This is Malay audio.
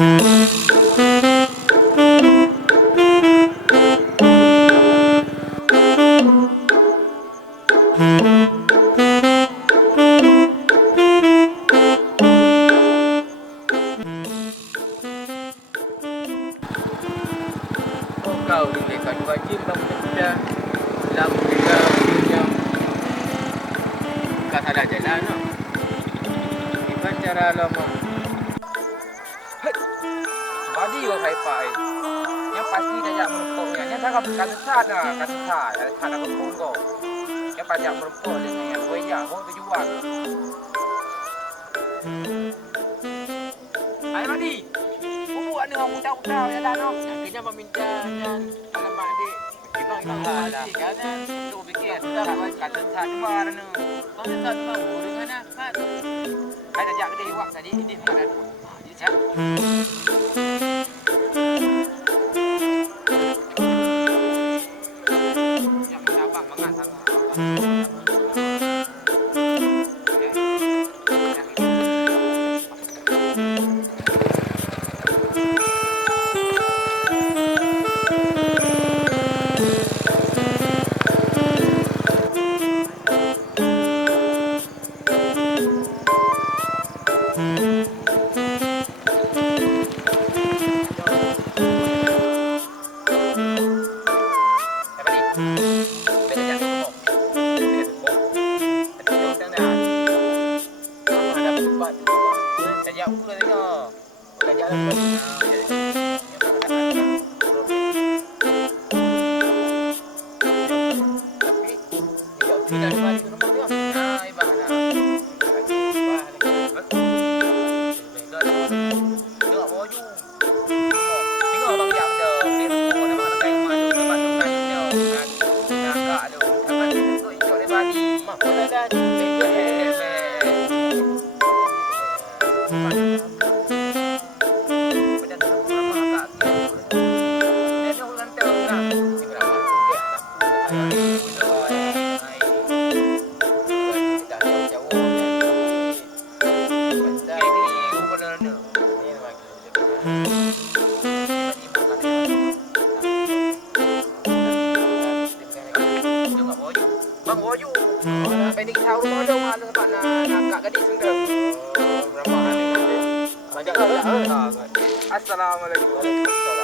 Oh, kau ni kan wajib bang kerja dalam kerja punya kat ada jalan no. Iban cara lama. Badi yo hai pai. Yang pasti dia merempoknya. Yang tak kata sana, kata saya, tak ada punggo. Yang pajak merempok dengan yang boya, mau tujuan. Hai Badi. Buat ni orang utang-utang ya dah no. Kena meminta dan alamat adik. Memang tak ada kan. Tu fikir sudah kata tak cuma no. Kau tak tahu dengan apa. Ada jak dia wak tadi ini mana. Dia cak. Yang abang mangan sama. Pendek tahu rumah dong ada tempat nak gadis sudah. Ramah ni. Banyak lah. Assalamualaikum.